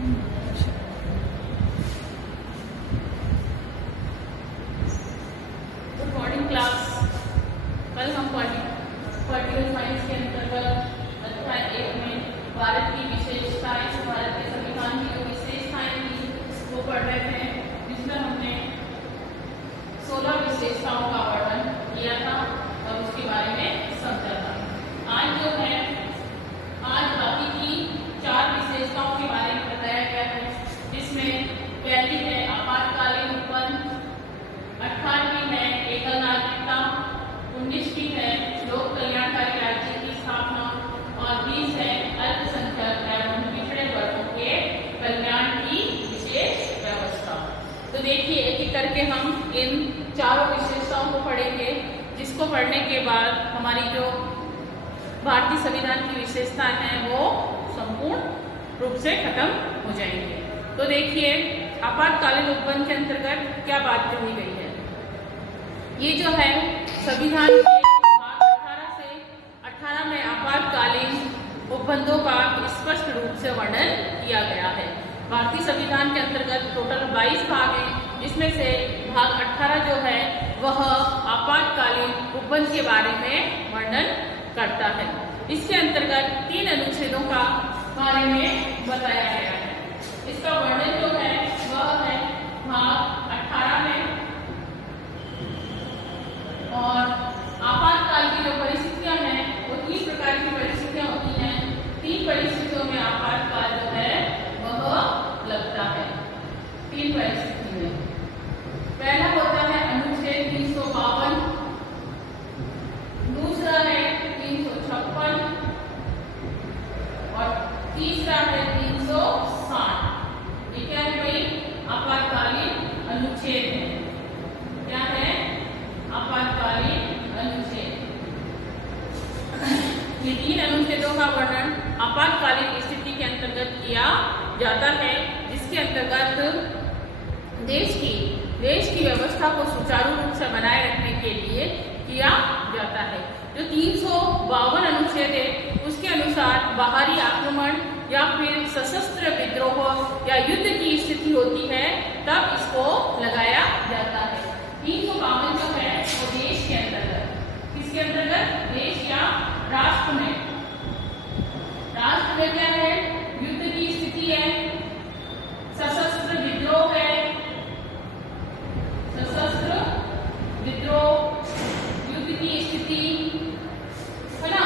Good morning class. कल हम political science के अंतर्गत अध्याय 1 में भारत की विशेषताएं, भारत के संविधान की जो विशेषताएं थी वो पढ़ रहे थे, जिसमें हमने 16 विशेषताओं का वर्णन किया था और उसके बारे में समझा था। आज जो है, आज बाकी की 4 विशेषताओं के बारे में बताया गया है, जिसमें पहली है आपातकालीन उपबंध, 18वीं है एकल नागरिकता, 19वीं है लोक कल्याणकारी राज्य की स्थापना और 20 है अल्पसंख्यक एवं पिछड़े वर्गों के कल्याण की विशेष व्यवस्था। तो देखिए, एक एक करके हम इन चारों विशेषताओं को पढ़ेंगे, जिसको पढ़ने के बाद हमारी जो भारतीय संविधान की विशेषताएं हैं वो संपूर्ण रूप से खत्म हो जाएंगे। तो देखिए, आपातकालीन उपबंध के अंतर्गत क्या बात कही गई है। ये जो है संविधान के भाग 18 से 18 में आपातकालीन उपबंधों का स्पष्ट रूप से वर्णन किया गया है। भारतीय संविधान के अंतर्गत टोटल 22 भाग हैं, जिसमें से भाग 18 जो है वह आपातकालीन उपबंध के बारे में वर्णन करता है। इसके अंतर्गत 3 अनुच्छेदों का बारे में बताया गया है। इसका वर्णन जो है वह है भाग 18 में। और आपातकाल की जो परिस्थितियां हैं वो 3 प्रकार की परिस्थितियां होती हैं। 3 परिस्थितियों में आपातकाल जो है वह लगता है। 3 परिस्थिति में पहला होता है अनुच्छेद 352, दूसरा है 356 और तीसरा है 360। ये क्या है भाई? आपातकालीन अनुच्छेद है। क्या है? आपातकालीन अनुच्छेद। ये 3 अनुच्छेदों का वर्णन आपातकालीन स्थिति के अंतर्गत किया जाता है, जिसके अंतर्गत देश की व्यवस्था को सुचारू रूप से बनाए रखने के लिए किया जाता है। जो 352 अनुच्छेद है उसके अनुसार बाहरी आक्रमण या फिर सशस्त्र विद्रोह या युद्ध की स्थिति होती है तब इसको लगाया जाता है। 352 जो है वो देश के अंतर्गत, किसके अंतर्गत? देश या राष्ट्र में। राष्ट्र में क्या है? युद्ध की स्थिति है, सशस्त्र विद्रोह है, सशस्त्र विद्रोह, युद्ध की स्थिति है ना।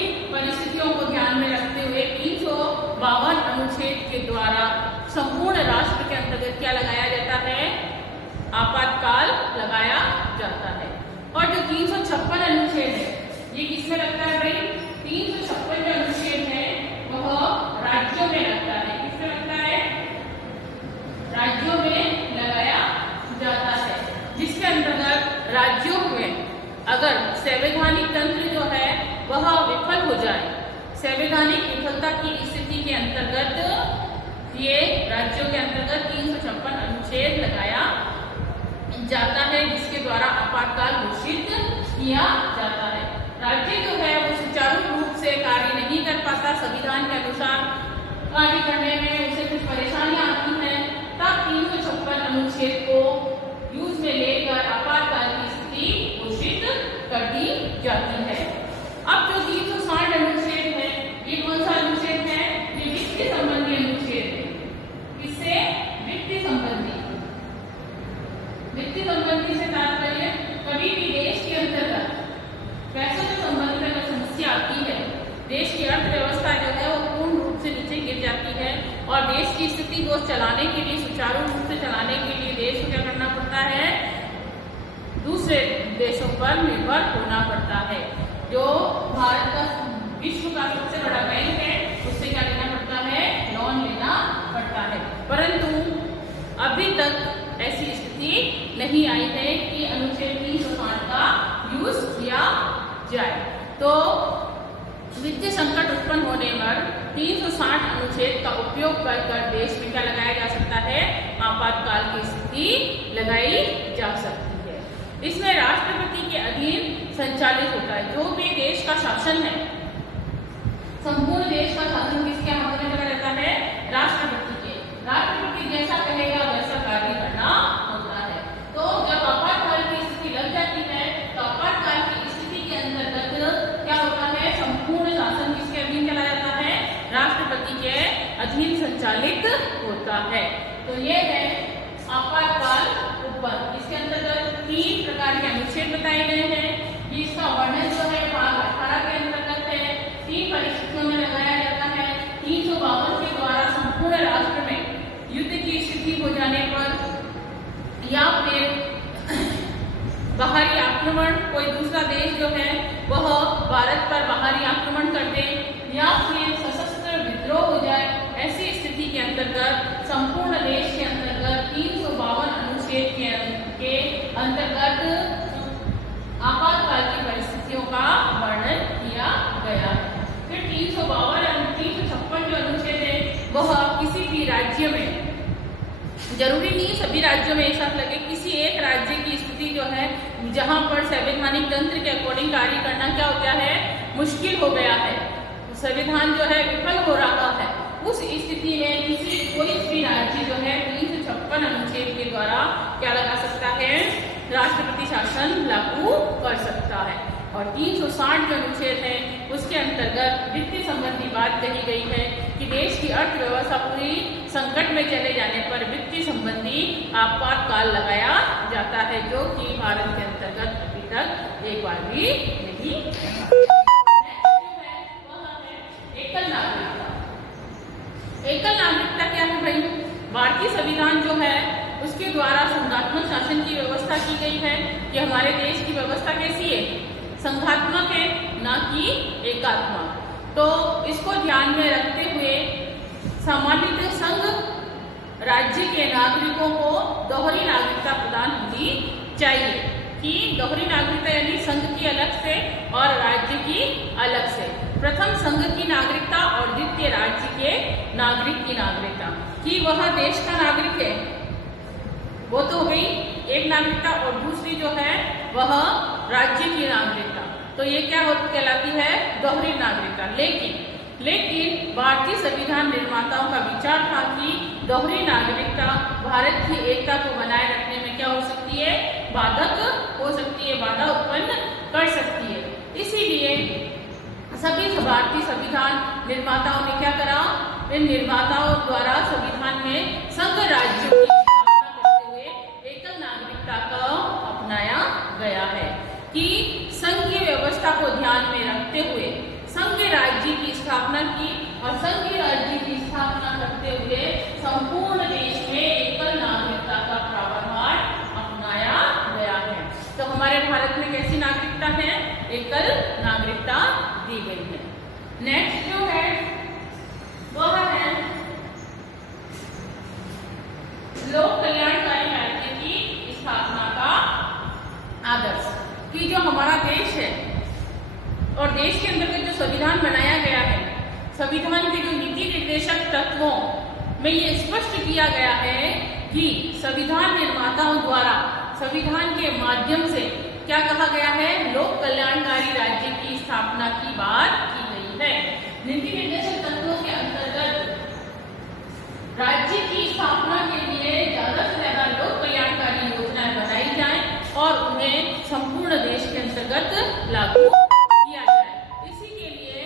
इन परिस्थितियों को ध्यान में रखते हुए 352 अनुच्छेद के द्वारा संपूर्ण राष्ट्र के अंतर्गत क्या लगाया जाता है? आपातकाल लगाया जाता है। और जो 356 अनुच्छेद है ये किसमें लगता है भाई? 356 जो अनुच्छेद है वह राज्यों में लगता है। किसमें लगता है? राज्यों में लगाया जाता है, जिसके अंतर्गत राज्यों में अगर संवैधानिक तंत्र जो है वह विफल हो जाए, संवैधानिक विफलता की स्थिति के अंतर्गत ये राज्यों के अंतर्गत 356 अनुच्छेद लगाया जाता है, जिसके द्वारा आपातकाल घोषित किया जाता है। राज्य जो है वो सुचारू रूप से कार्य नहीं कर पाता, संविधान के अनुसार कार्य करने में उसे कुछ परेशानियां आती हैं, तब 356 अनुच्छेद को यूज में लेकर आपातकाल की स्थिति घोषित कर दी जाती है। अब जो 360 अनुच्छेद है ये कौन सा अनुच्छेद है? ये वित्त संबंधी अनुच्छेद है। किससे? वित्त संबंधी। वित्त संबंधी से तात्पर्य कभी भी देश के अंतर्गत पैसों के संबंध में समस्या आती है, देश की अर्थव्यवस्था जो है वो पूर्ण रूप से नीचे गिर जाती है और देश की स्थिति को चलाने के लिए, सुचारू रूप से चलाने के लिए देश को क्या करना पड़ता है? दूसरे देशों पर निर्भर होना पड़ता है। जो भारत का विश्व का सबसे बड़ा बैंक है उससे क्या लेना पड़ता है? लोन लेना पड़ता है। परंतु अभी तक ऐसी स्थिति नहीं आई है कि अनुच्छेद 360 का यूज किया जाए। तो वित्तीय संकट उत्पन्न होने पर 360 अनुच्छेद का उपयोग कर देश में क्या लगाया जा सकता है? आपातकाल की स्थिति लगाई जा सकती है। इसमें राष्ट्रपति के अधीन संचालित होता है। जो भी देश का शासन है, संपूर्ण देश का शासन किसके हाथ में लगा रहता है? राष्ट्रपति के। संचालित होता है। तो ये है आपातकाल उपबंध। इसके अंतर्गत 3 प्रकार के अनुच्छेद बताए गए हैं। इसका वर्णन जो है भाग 18 के अंतर्गत है। 3 परिस्थितियों में लगाया जाता है। 352 के द्वारा संपूर्ण राष्ट्र में युद्ध की स्थिति हो जाने पर या फिर बाहरी आक्रमण, कोई दूसरा देश जो है वह भारत पर बाहरी आक्रमण कर दे या फिर सशस्त्र विद्रोह हो जाए, ऐसी स्थिति के अंतर्गत संपूर्ण देश के अंतर्गत 352 अनुच्छेद के अंतर्गत आपातकाल की परिस्थितियों का वर्णन किया गया है। फिर 352 356 जो अनुच्छेद है वह किसी भी राज्य में, जरूरी नहीं सभी राज्यों में एक साथ लगे, किसी एक राज्य की स्थिति जो है जहां पर संवैधानिक तंत्र के अकॉर्डिंग कार्य करना क्या हो गया है, मुश्किल हो गया है, संविधान जो है विफल हो रहा है, उस स्थिति में कोई भी राज्य जो है 356 अनुच्छेद के द्वारा क्या लगा सकता है, राष्ट्रपति शासन लागू कर सकता है। और 360 जो अनुच्छेद है उसके अंतर्गत वित्तीय संबंधी बात कही गई है कि देश की अर्थव्यवस्था पूरी संकट में चले जाने पर वित्तीय संबंधी आपातकाल लगाया जाता है, जो कि भारत के अंतर्गत अभी तक एक बार भी नहीं एकल नागरिकता। एकल नागरिकता क्या है भाई? भारतीय संविधान जो है उसके द्वारा संघात्मक शासन की व्यवस्था की गई है कि हमारे देश की व्यवस्था कैसी है, संघात्मक है, ना कि एकात्मक। तो इसको ध्यान में रखते हुए सामान्यतः संघ राज्य के नागरिकों को दोहरी नागरिकता प्रदान होनी चाहिए, कि दोहरी नागरिकता यानी संघ की अलग से और राज्य की अलग से, प्रथम संघ की नागरिकता और द्वितीय राज्य के नागरिक की नागरिकता, कि वह देश का नागरिक है, वो तो हो गई एक नागरिकता, और दूसरी जो है वह राज्य की नागरिकता। तो ये क्या कहलाती है, दोहरी नागरिकता। लेकिन भारतीय संविधान निर्माताओं का विचार था कि दोहरी नागरिकता भारत की एकता को बनाए रखने में क्या हो सकती है, बाधक हो सकती है, बाधा उत्पन्न कर सकती है। इसीलिए सभी भारतीय संविधान निर्माताओं ने क्या करा, इन निर्माताओं द्वारा संविधान में संघ राज्यों की स्थापना करते हुए एकल नागरिकता को अपनाया गया है, कि संघीय व्यवस्था को ध्यान में रखते हुए संघ राज्य की स्थापना की, और संघ राज्य की स्थापना करते हुए संपूर्ण देश में एकल नागरिकता का प्रावधान अपनाया गया है। तो हमारे भारत में कैसी नागरिकता है, एकल नागरिकता दी गई है। नेक्स्ट जो है वह है लोक कल्याणकारी राज्य की स्थापना का आदर्श, कि जो हमारा देश है और देश के अंतर्गत जो संविधान बनाया गया है, संविधान के जो नीति निर्देशक तत्वों में ये स्पष्ट किया गया है कि संविधान निर्माताओं द्वारा संविधान के माध्यम से क्या कहा गया है, लोक कल्याणकारी राज्य की स्थापना की बात की गई है। नीति निर्देशक तत्वों के अंतर्गत राज्य की स्थापना के लिए ज्यादा से ज्यादा लोक कल्याणकारी योजनाएं बनाई जाएं और उन्हें संपूर्ण देश के अंतर्गत लागू किया जाए। इसी के लिए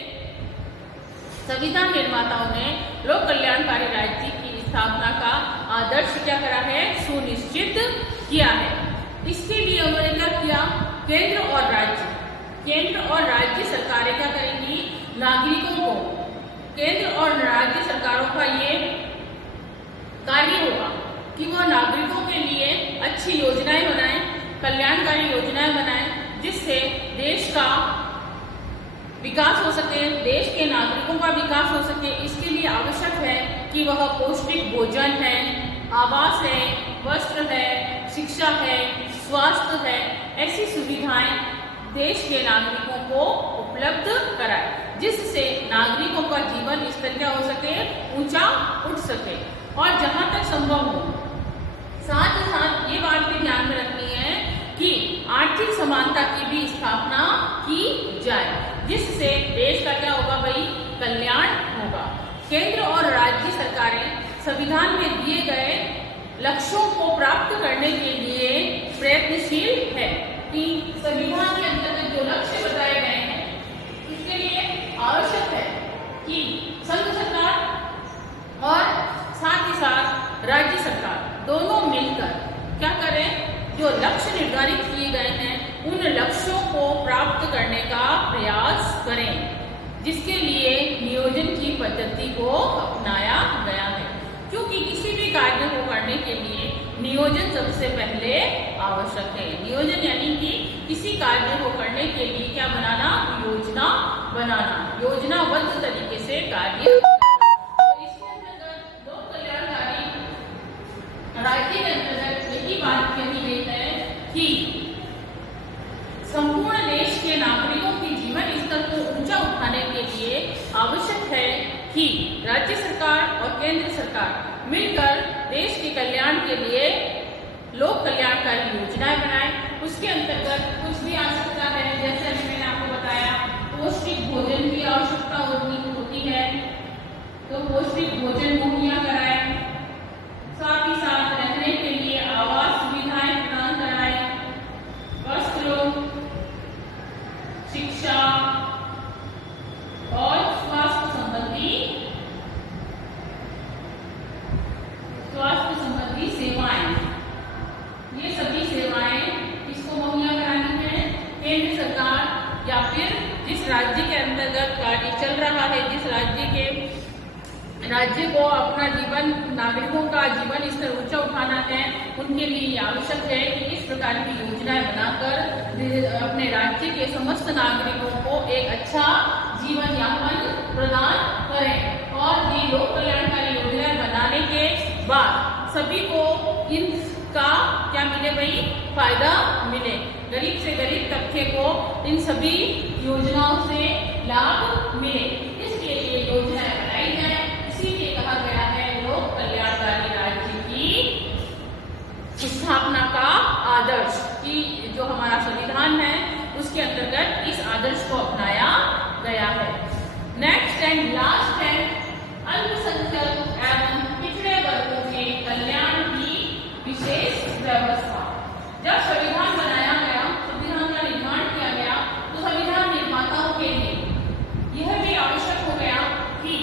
संविधान निर्माताओं ने लोक कल्याणकारी राज्य की स्थापना का आदर्श क्या करा है, सुनिश्चित किया है। इसके लिए उन्होंने क्या किया, केंद्र और राज्य सरकारें क्या करेंगी, नागरिकों को, केंद्र और राज्य सरकारों का ये कार्य होगा कि वह नागरिकों के लिए अच्छी योजनाएं बनाएं, कल्याणकारी योजनाएं बनाएं, जिससे देश का विकास हो सके, देश के नागरिकों का विकास हो सके। इसके लिए आवश्यक है कि वह पौष्टिक भोजन है, आवास है, वस्त्र है, शिक्षा है, स्वास्थ्य है, ऐसी सुविधाएं देश के नागरिकों को उपलब्ध कराए, जिससे नागरिकों का जीवन स्तर क्या हो सके, ऊंचा उठ सके। और जहां तक संभव हो, साथ ही साथ ये बात भी ध्यान में रखनी है कि आर्थिक समानता की भी स्थापना की जाए, जिससे देश का क्या होगा भाई, कल्याण होगा। केंद्र और राज्य सरकारें संविधान में दिए गए लक्ष्यों को प्राप्त करने के लिए प्रयत्नशील है, कि संविधान के अंतर्गत जो लक्ष्य बताए गए हैं, इसके लिए आवश्यक है कि संघ सरकार और लक्ष्य निर्धारित किए गए हैं उन लक्ष्यों को प्राप्त करने का प्रयास करें, जिसके लिए नियोजन की पद्धति को अपनाया गया है। क्योंकि किसी भी कार्य को करने के लिए नियोजन सबसे पहले आवश्यक है। नियोजन यानी कि किसी कार्य को करने के लिए क्या बनाना, योजना बनाना, योजनाबद्ध तरीके से कार्य। तो इसके अंतर्गत लोक कल्याणकारी राज्य के अंतर्गत यही बात कही गई है कि संपूर्ण देश के नागरिकों के जीवन स्तर को ऊंचा उठाने के लिए आवश्यक है कि राज्य सरकार और केंद्र सरकार मिलकर देश के कल्याण के लिए लोक कल्याणकारी योजनाएं बनाएं। उसके अंतर्गत कुछ भी आ सकता है, जैसे अभी मैंने आपको बताया पौष्टिक भोजन की आवश्यकता होती है, तो पौष्टिक भोजन मुहैया कराएं। साथ ही साथ रहने के लिए आवास सुविधाएं प्रदान कराएं, वस्त्र, शिक्षा और स्वास्थ्य संबंधी सेवाएं, ये सभी सेवाएं किसको मुहैया करानी है, केंद्र सरकार या फिर जिस राज्य के अंतर्गत कार्य चल रहा है, जिस राज्य को अपना जीवन, नागरिकों का जीवन स्तर ऊंचा उठाना है, उनके लिए आवश्यक है कि इस प्रकार की योजनाएं बनाकर अपने राज्य के समस्त नागरिकों को एक अच्छा जीवन यापन प्रदान करें। और ये लोक कल्याणकारी योजनाएं बनाने के बाद सभी को इनका क्या मिले भाई, फायदा मिले। गरीब से गरीब तबके को इन सभी योजनाओं से लाभ मिले, इसलिए ये योजनाएं बनाई जाए। इसीलिए कहा गया है लोक कल्याणकारी राज्य की स्थापना का आदर्श, कि जो हमारा संविधान है उसके अंतर्गत इस आदर्श को अपनाया गया है। नेक्स्ट एंड लास्ट है अल्पसंख्यक एवं पिछड़े वर्गों के कल्याण की विशेष व्यवस्था। जब संविधान बनाया गया, संविधान का निर्माण किया गया, तो संविधान निर्माताओं के लिए यह भी आवश्यक हो गया कि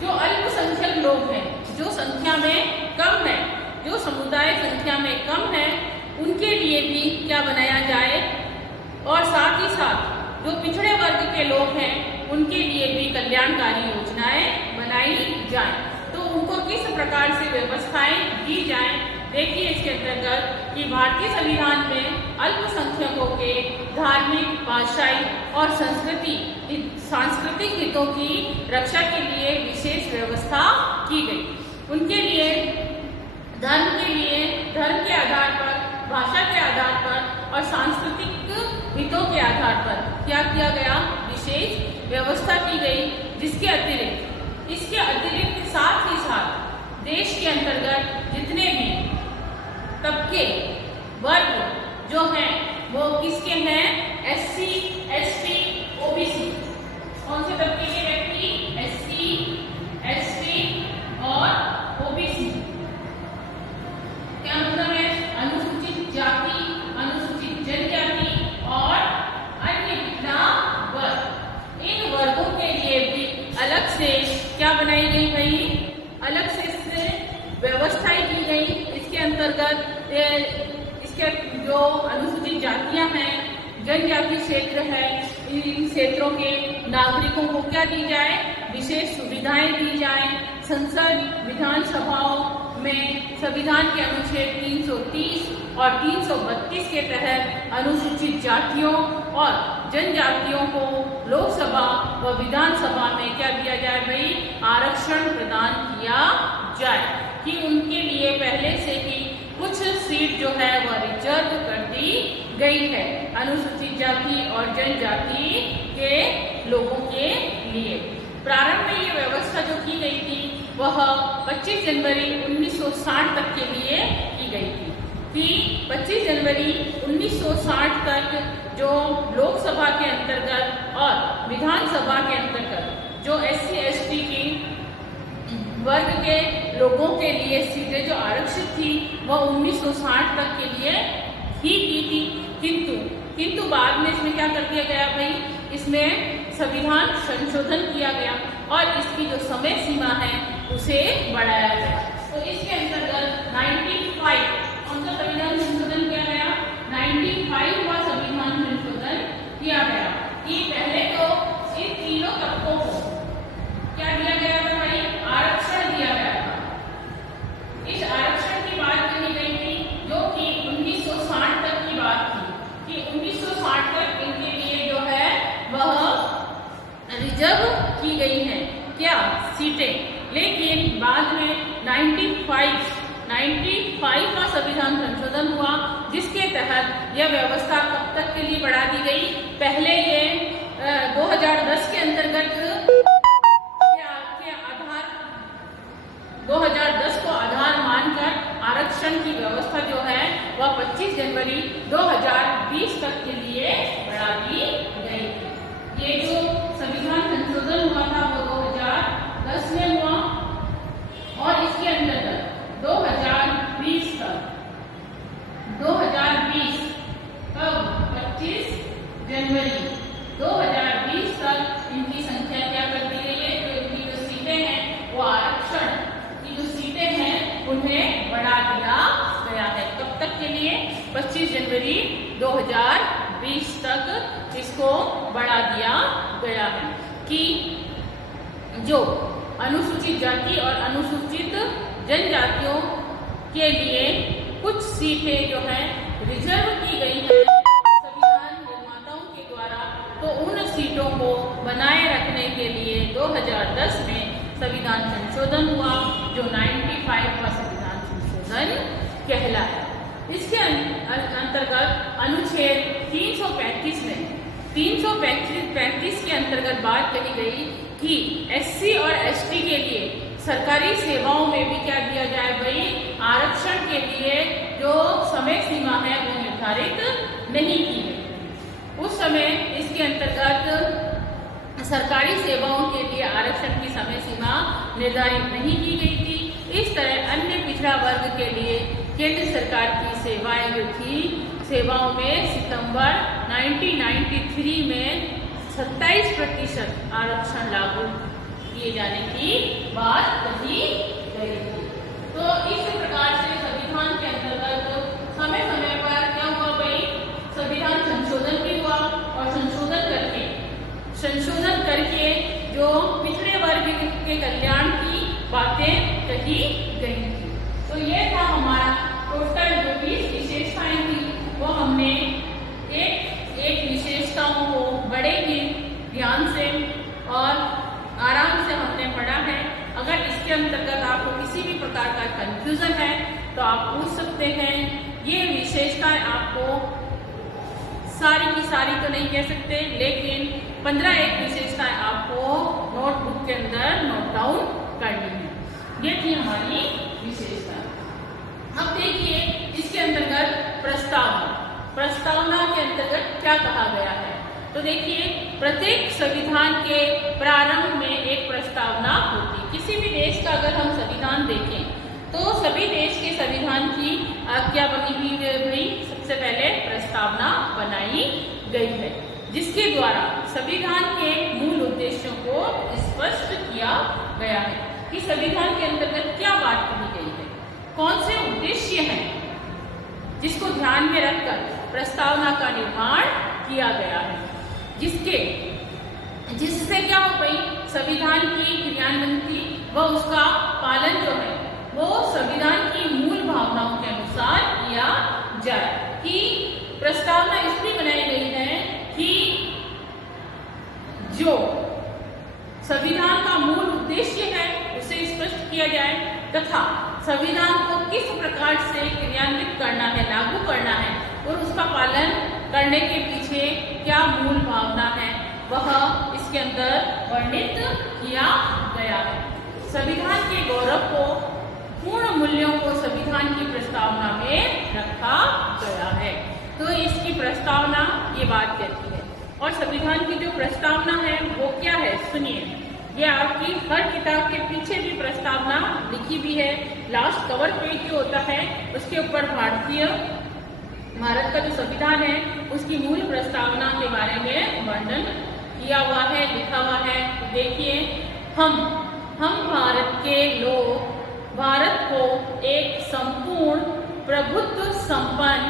जो अल्पसंख्यक लोग हैं, जो संख्या में कम है, जो समुदाय संख्या में कम है, उनके लिए भी क्या बनाया जाए, और साथ ही साथ जो पिछड़े वर्ग के लोग हैं उनके लिए भी कल्याणकारी योजनाएं बनाई जाए। तो उनको किस प्रकार से व्यवस्थाएं दी जाएं, देखिए इसके अंतर्गत कि भारतीय संविधान में अल्पसंख्यकों के धार्मिक, भाषाई और सांस्कृतिक हितों की रक्षा के लिए विशेष व्यवस्था की गई। उनके लिए धर्म के आधार पर, भाषा के आधार पर और सांस्कृतिक हितों के आधार पर क्या किया गया, विशेष व्यवस्था की गई। इसके अतिरिक्त साथ ही साथ देश के अंतर्गत जितने भी तबके, वर्ग जो हैं वो किसके हैं, SC, ST, OBC। कौन से तबके के व्यक्ति, SC, ST और OBC। क्या मतलब है, अनुसूचित जाति, अनुसूचित जनजाति और अन्य पिछड़ा वर्ग। इन वर्गों के लिए भी अलग से क्या बनाई गई भाई, अलग से इससे व्यवस्थाएं की गई। इसके अंतर्गत इसके जो अनुसूचित जातियां हैं, जनजाति क्षेत्र है, इन क्षेत्रों के नागरिकों को क्या दी जाए, विशेष सुविधाएं दी जाए। संसद विधानसभाओं में संविधान के अनुच्छेद 330 और 332 के तहत अनुसूचित जातियों और जनजातियों को लोकसभा व विधानसभा में क्या दिया जाए भाई, आरक्षण प्रदान किया जाए, कि उनके लिए पहले से ही कुछ सीट जो है वह रिजर्व कर दी गई है अनुसूचित जाति और जनजाति के लोगों के लिए। प्रारंभ में ये व्यवस्था जो की गई थी वह 25 जनवरी 1960 तक के लिए की गई थी, कि 25 जनवरी 1960 तक जो लोकसभा के अंतर्गत और विधानसभा के अंतर्गत जो SC ST की वर्ग के लोगों के लिए सीटें जो आरक्षित थी वह 1960 तक के लिए ही की थी। किंतु बाद में इसमें क्या कर दिया गया भाई, इसमें संविधान संशोधन किया गया और इसकी जो समय सीमा है उसे बढ़ाया गया। तो इसके अंतर्गत 95 कौन सा संविधान संशोधन किया गया, 95 का संविधान संशोधन हुआ, जिसके तहत यह व्यवस्था कब तक के लिए बढ़ा दी गई। पहले ये 2010 के अंतर्गत के आधार 2010 को आधार मानकर आरक्षण की व्यवस्था जो है वह 25 जनवरी 2020 तक के लिए बढ़ा दी गई थी। ये जो संविधान संशोधन हुआ था वो 2010 में हुआ और इसके अंतर्गत 2020 तक 2020 कब 25 जनवरी 2020 तक इनकी संख्या क्या कर दी गई है, तो इनकी जो सीटें हैं वो आरक्षण की जो सीटें हैं उन्हें बढ़ा दिया गया है। कब तक के लिए, 25 जनवरी 2020 तक इसको बढ़ा दिया गया है कि जो अनुसूचित जाति और अनुसूचित जनजातियों के लिए कुछ सीटें जो हैं रिजर्व की गई हैं संविधान निर्माताओं के द्वारा, तो उन सीटों को बनाए रखने के लिए 2010 में संविधान संशोधन हुआ, जो 95 का संविधान संशोधन कहलाया। इसके अंतर्गत अनुच्छेद 335 में 335 के अंतर्गत बात कही गई कि एससी और एसटी के लिए सरकारी सेवाओं में भी क्या दिया जाए भाई, आरक्षण के लिए जो समय सीमा है वो निर्धारित नहीं की गई। उस समय इसके अंतर्गत सरकारी सेवाओं के लिए आरक्षण की समय सीमा निर्धारित नहीं की गई थी। इस तरह अन्य पिछड़ा वर्ग के लिए केंद्र सरकार की सेवाएं जो थी, सेवाओं में सितंबर 1993 में 27% आरक्षण लागू किए जाने की बात कही गई थी। तो इस प्रकार से संविधान के अंतर्गत समय समय पर क्या हुआ भाई, संविधान संशोधन भी हुआ और संशोधन करके जो पिछड़े वर्ग के कल्याण की बातें कही गई थी। तो ये था हमारा टोटल जो 20 विशेषताएं थी वो हमने एक विशेषताओं को बड़े ही ध्यान से और आराम से हमने पढ़ा है। अगर इसके अंतर्गत आपको किसी भी प्रकार का कंफ्यूजन है तो आप पूछ सकते हैं। ये विशेषताएं आपको सारी की सारी तो नहीं कह सकते, लेकिन 15 एक विशेषताएं आपको नोटबुक के अंदर नोट डाउन करनी है। ये थी हमारी विशेषता। अब देखिए इसके अंतर्गत प्रस्तावना के अंतर्गत क्या कहा गया है। तो देखिए प्रत्येक संविधान के प्रारंभ में एक प्रस्तावना होती। किसी भी देश का अगर हम संविधान देखें तो सभी देश के संविधान की क्या बनी हुई है भाई, सबसे पहले प्रस्तावना बनाई गई है, जिसके द्वारा संविधान के मूल उद्देश्यों को स्पष्ट किया गया है कि संविधान के अंतर्गत क्या बात कही गई है, कौन से उद्देश्य हैं जिसको ध्यान में रखकर प्रस्तावना का निर्माण किया गया है, जिससे क्या हो गई, संविधान की क्रियान्वयन व उसका पालन जो है वो संविधान की मूल भावनाओं के अनुसार किया जाए। कि प्रस्तावना इसलिए बनाई गई है कि जो संविधान का मूल उद्देश्य है उसे स्पष्ट किया जाए तथा संविधान को किस प्रकार से क्रियान्वित करना है, लागू करना है और उसका पालन करने के पीछे क्या मूल भावना है वह इसके अंदर वर्णित किया गया है। संविधान के गौरव को, पूर्ण मूल्यों को संविधान की प्रस्तावना में रखा गया है। तो इसकी प्रस्तावना ये बात कहती है। और संविधान की जो प्रस्तावना है वो क्या है, सुनिए। ये आपकी हर किताब के पीछे भी प्रस्तावना लिखी भी है। लास्ट कवर पेज जो होता है उसके ऊपर भारत का जो संविधान है उसकी मूल प्रस्तावना के बारे में वर्णन किया हुआ है, लिखा हुआ है। तो देखिए, हम भारत के लोग भारत को एक संपूर्ण प्रभुत्व संपन्न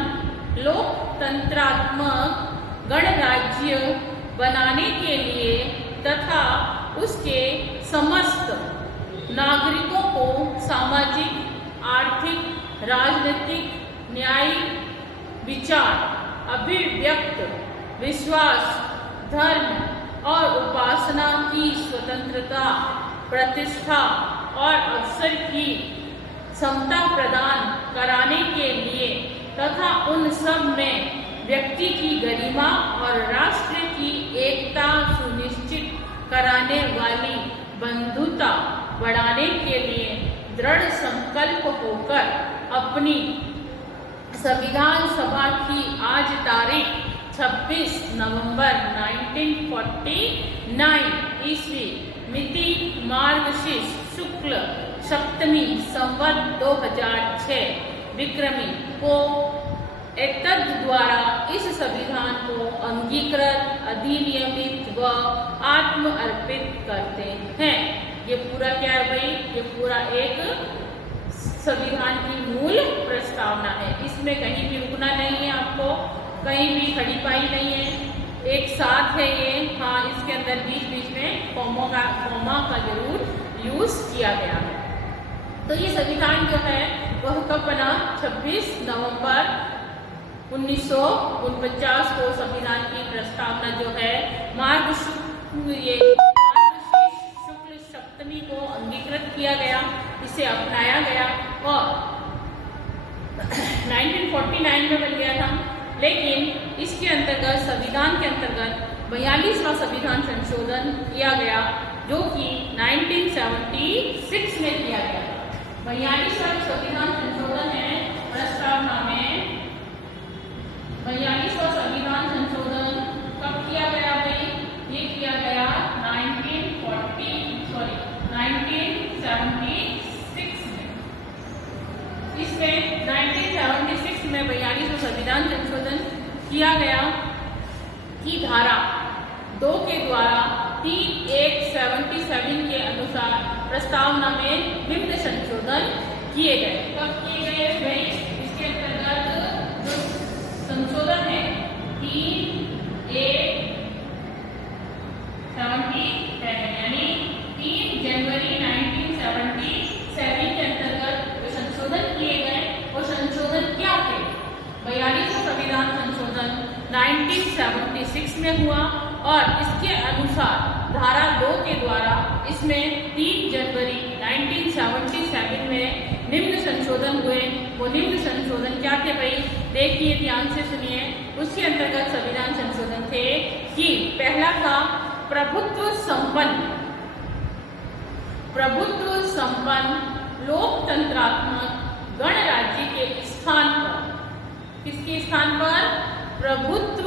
लोकतंत्रात्मक गणराज्य बनाने के लिए तथा उसके समस्त नागरिकों को सामाजिक, आर्थिक, राजनीतिक, न्यायिक, विचार, अभिव्यक्त, विश्वास, धर्म और उपासना की स्वतंत्रता, प्रतिष्ठा और अवसर की समता प्रदान कराने के लिए तथा उन सब में व्यक्ति की गरिमा और राष्ट्र की एकता सुनिश्चित कराने वाली बंधुता बढ़ाने के लिए दृढ़ संकल्प होकर अपनी संविधान सभा की आज तारीख 26 नवंबर 1949 ईस्वी मिति मार्गशीर्ष शुक्ल सप्तमी संवत 2006 विक्रमी को एतद द्वारा इस संविधान को अंगीकृत, अधिनियमित व आत्म अर्पित करते हैं। ये पूरा क्या है भाई? ये पूरा एक संविधान की मूल प्रस्तावना है। इसमें कहीं भी रुकना नहीं है, आपको कहीं भी खड़ी पाई नहीं है, एक साथ है ये। हाँ, इसके अंदर बीच बीच में कॉमा का जरूर यूज किया गया है। तो ये संविधान जो है वह कब बना? 26 नवंबर 1949 को संविधान की प्रस्तावना जो है मार्गशीर्ष शुक्ल सप्तमी को अंगीकृत किया गया, इसे अपनाया गया और 1949 में बन गया था। लेकिन इसके अंतर्गत संविधान के अंतर्गत 42वां संविधान संशोधन किया गया, जो कि 1976 में किया गया। 42वां संविधान संशोधन है प्रस्तावना में। 42वां संविधान संशोधन कब किया गया भाई? ये किया गया 1976 में। इसमें 1976 में 42वां संविधान संशोधन किया गया कि धारा 2 के द्वारा 3177 के अनुसार प्रस्तावना में निम्न संशोधन किए गए। कब किए गए भाई? इसके अंतर्गत जो संशोधन है 3177 यानी 3 जनवरी 1977 के अंतर्गत जो संशोधन किए गए वो संशोधन क्या थे? 42वां संविधान संशोधन 1976 में हुआ और इसके अनुसार धारा 2 के द्वारा इसमें 3 जनवरी 1977 में निम्न संशोधन हुए। वो निम्न संशोधन क्या थे भाई? देखिए, ध्यान से सुनिए। उसके अंतर्गत संविधान संशोधन थे कि पहला था प्रभुत्व संपन्न लोकतंत्रात्मक गणराज्य के स्थान पर, किसके स्थान पर? प्रभुत्व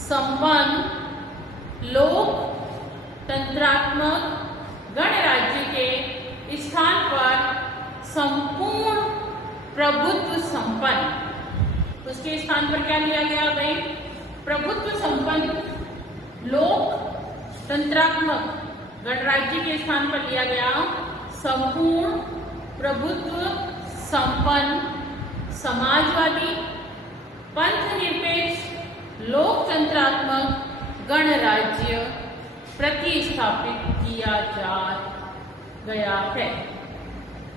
संपन्न लोकतंत्रात्मक गणराज्य के स्थान पर संपूर्ण प्रभुत्व संपन्न, उसके स्थान पर क्या लिया गया भाई? प्रभुत्व संपन्न लोकतंत्रात्मक गणराज्य के स्थान पर लिया गया संपूर्ण प्रभुत्व संपन्न समाजवादी पंथनिरपेक्ष लोकतंत्रात्मक गणराज्य प्रतिस्थापित किया जा गया है।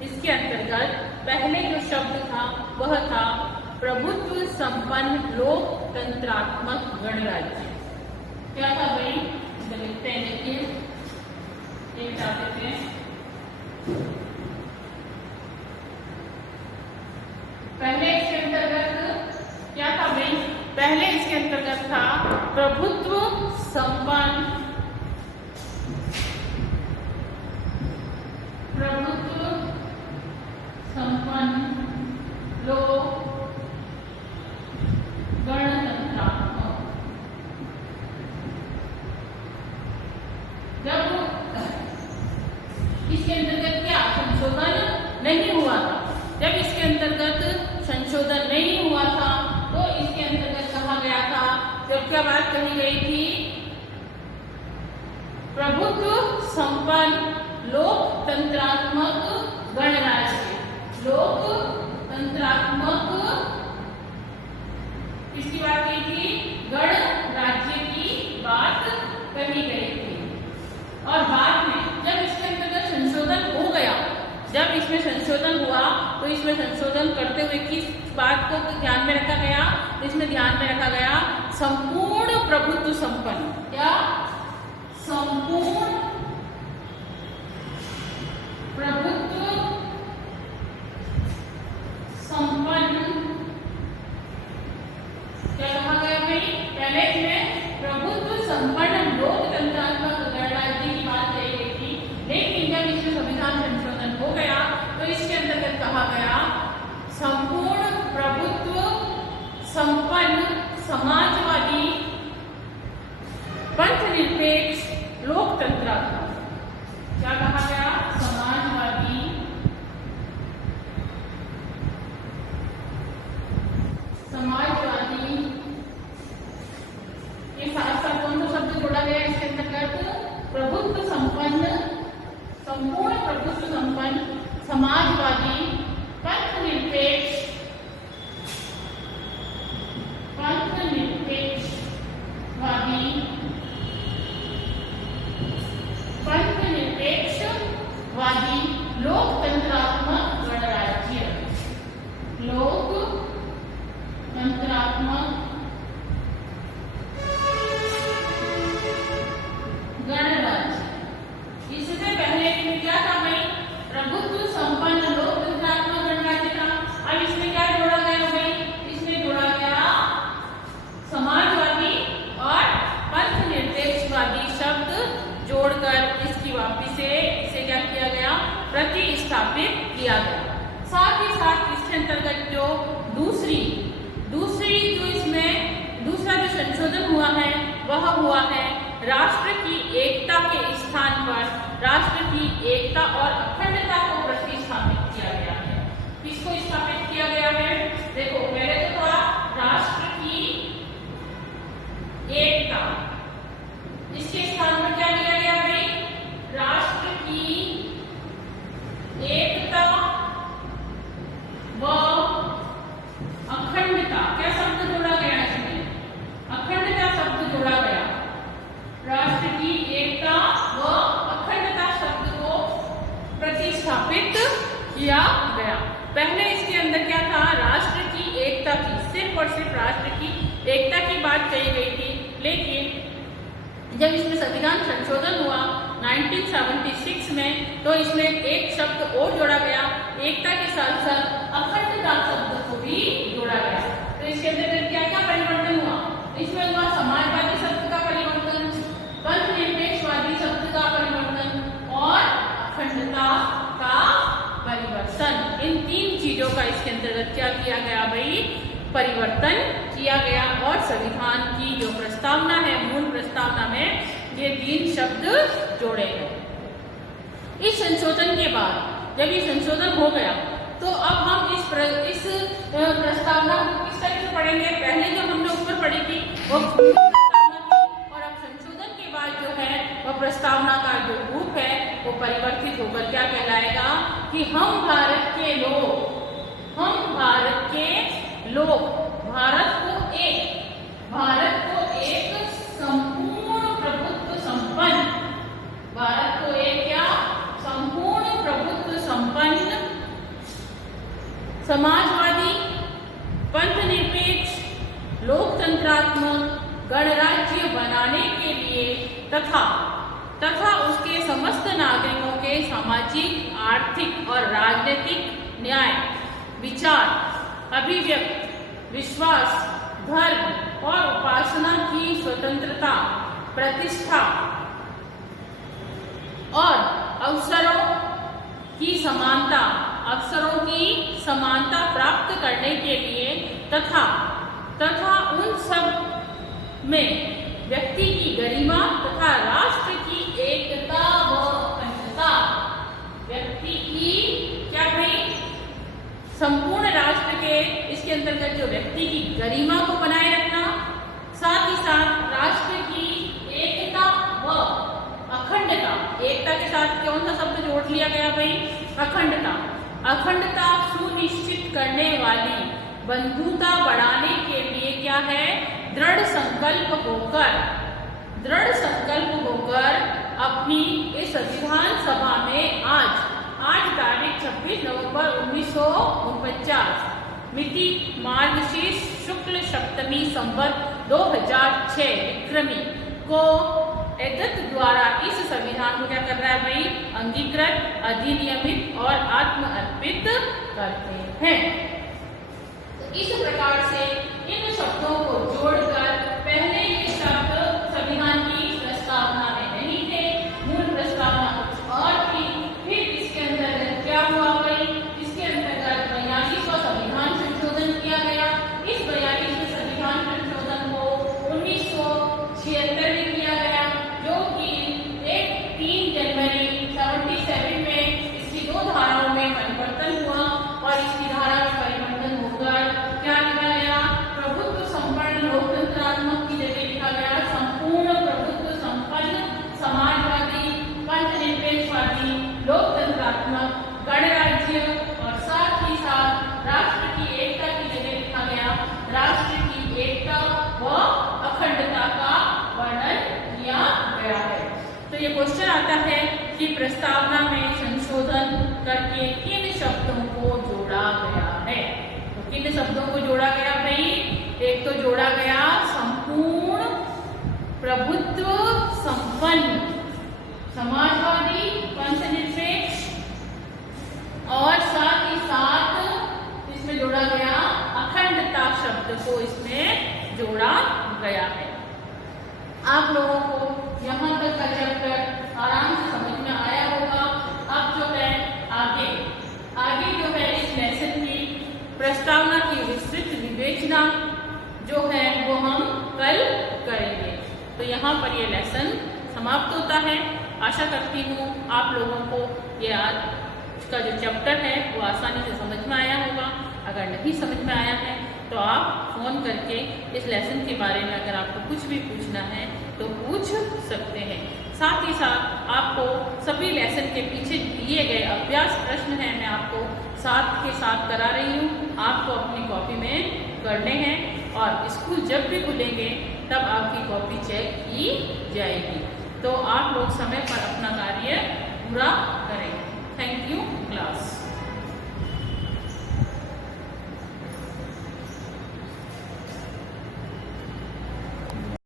इसके अंतर्गत पहले जो शब्द था वह था प्रभुत्व संपन्न लोकतंत्रात्मक गणराज्य। क्या था भाई? लिखते हैं, देखिए, ये बता देते हैं। पहले इसके अंतर्गत क्या था भाई? पहले इसके अंतर्गत था प्रभुत्व संपन्न लोक गणतंत्रात्मक। जब इसके अंतर्गत क्या संशोधन नहीं हुआ था, जब इसके अंतर्गत संशोधन नहीं हुआ था तो इसके अंतर्गत कहा गया था, जब क्या बात कही गई थी? प्रभुत्व संपन्न लोकतंत्रात्मक गणराज्य, लोकतंत्रात्मक किसकी बात कही थी? गणराज्य की बात कही गई थी। और बाद में जब इसके अंतर्गत संशोधन हो गया, जब इसमें संशोधन हुआ तो इसमें संशोधन करते हुए किस बात को ध्यान में रखा गया? इसमें ध्यान में रखा गया संपूर्ण प्रभुत्व संपन्न, क्या? संपूर्ण प्रभुत्व समाजवादी, पंथनिरपेक्षवादी, लोकतंत्रात्मक गणराज्य, लोकतंत्रात्मक गणराज्य। इससे पहले क्या था भाई? प्रभुत्व संपन्न लोकतंत्रात्मक गणराज्य था। अब इसमें क्या जोड़ा गया भाई? इसमें जोड़ा गया समाजवादी और पंथनिरपेक्षवादी शब्द जोड़कर इसकी वापसी से इसे क्या किया गया? प्रतिस्थापित किया गया। साथ ही साथ इसके अंतर्गत जो दूसरी जो इसमें दूसरा जो संशोधन हुआ है वह हुआ है राष्ट्र की एकता के स्थान पर राष्ट्र की एकता और अखंडता को प्रतिस्थापित किया गया है। किसको स्थापित किया गया है? देखो, पहले तो था राष्ट्र की एकता, इसके स्थान पर क्या लिया गया भाई? राष्ट्र की एकता व अखंडता। क्या शब्द जोड़ा गया इसमें? अखंडता शब्द जोड़ा गया। राष्ट्र की एकता व अखंडता शब्द को प्रतिस्थापित किया गया। पहले इसके अंदर क्या था? राष्ट्र की एकता की, सिर्फ और सिर्फ राष्ट्र की एकता की बात कही गई थी। लेकिन जब इसमें संविधान संशोधन हुआ 1976 में, तो इसमें एक शब्द और जोड़ा गया, एकता के साथ साथ अखंडता शब्द को भी जोड़ा गया। तो इसके अंदर क्या क्या परिवर्तन हुआ? इसमें हुआ समाजवादी शब्द का परिवर्तन, पंथनिरपेक्षवादी शब्द का परिवर्तन और अखंडता का परिवर्तन। इन तीन चीजों का इसके अंतर्गत क्या किया गया भाई? परिवर्तन किया गया। और संविधान की जो प्रस्तावना है, मूल प्रस्तावना में ये तीन शब्द जोड़े गए। इस संशोधन के बाद जब ये संशोधन हो गया, तो अब हम इस प्रस्तावना को किस तरह से पढ़ेंगे? पहले जो हमने ऊपर पढ़ी थी वो प्रस्तावना थी, और अब संशोधन के बाद जो है वह प्रस्तावना का जो रूप है वो परिवर्तित होकर क्या कहलाएगा? कि हम भारत के लोग, भारत को एक संपूर्ण प्रभुत्व संपन्न, भारत को एक क्या? संपूर्ण प्रभुत्व संपन्न समाजवादी, पंथनिरपेक्ष, लोकतंत्रात्मक गणराज्य बनाने के लिए तथा उसके समस्त नागरिकों के सामाजिक, आर्थिक और राजनीतिक न्याय, विचार, अभिव्यक्ति, विश्वास, धर्म और उपासना की स्वतंत्रता, प्रतिष्ठा और अवसरों की समानता प्राप्त करने के लिए तथा उन सब में व्यक्ति की गरिमा तथा राष्ट्र की एकता व अखंडता, व्यक्ति की क्या भाई? संपूर्ण राष्ट्र के इसके अंतर्गत जो व्यक्ति की गरिमा को बनाए रखना, साथ ही साथ राष्ट्र की एकता व अखंडता। एकता के साथ कौन सा शब्द जोड़ लिया गया भाई? अखंडता सुनिश्चित करने वाली बंधुता बढ़ाने के लिए क्या है? दृढ़ संकल्प होकर अपनी इस संविधान सभा में आज तारीख 26 नवंबर 1949 मिति मार्गशीर्ष शुक्ल सप्तमी संवत 2006 विक्रमी को एदत द्वारा इस संविधान को क्या कर रहा है भाई? अंगीकृत, अधिनियमित और आत्म अर्पित करते हैं। तो इस प्रकार से इन शब्दों को जोड़कर, पहले ये शब्द संविधान की प्रस्तावना में नहीं थे, मूल प्रस्तावना कुछ और थी, फिर इसके अंतर्गत क्या हुआ भाई? इसके अंतर्गत 42वां संविधान संशोधन किया गया। इस 42वें संविधान संशोधन को 1976 में किया गया, जो कि 3 जनवरी 77 में इसकी 2 धाराओं में परिवर्तन हुआ, और इसकी धारा में परिवर्तन होकर क्या लिखा गया? प्रभुत्व संपन्न लोकतंत्र की प्रस्तावना में संशोधन करके किन शब्दों को जोड़ा गया है। तो किन शब्दों को जोड़ा गया भाई? एक तो जोड़ा गया संपूर्ण, प्रभुत्व संपन्न, समाजवादी, पंथनिरपेक्ष, और साथ ही साथ इसमें जोड़ा गया अखंडता शब्द को इसमें जोड़ा गया है। आप लोगों को यहाँ तक का चैप्टर आराम से समझ में आया होगा। अब जो है आगे जो है इस लेसन की प्रस्तावना की विस्तृत विवेचना जो है वो हम कल करेंगे। तो यहाँ पर ये लेसन समाप्त होता है। आशा करती हूँ आप लोगों को ये आज का जो चैप्टर है वो आसानी से समझ में आया होगा। अगर नहीं समझ में आया है तो आप फ़ोन करके इस लेसन के बारे में अगर आपको कुछ भी पूछना है तो पूछ सकते हैं। साथ ही साथ आपको सभी लेसन के पीछे दिए गए अभ्यास प्रश्न हैं, मैं आपको साथ के साथ करा रही हूँ। आपको अपनी कॉपी में करने हैं और स्कूल जब भी खुलेंगे तब आपकी कॉपी चेक की जाएगी। तो आप लोग समय पर अपना कार्य पूरा करेंगे।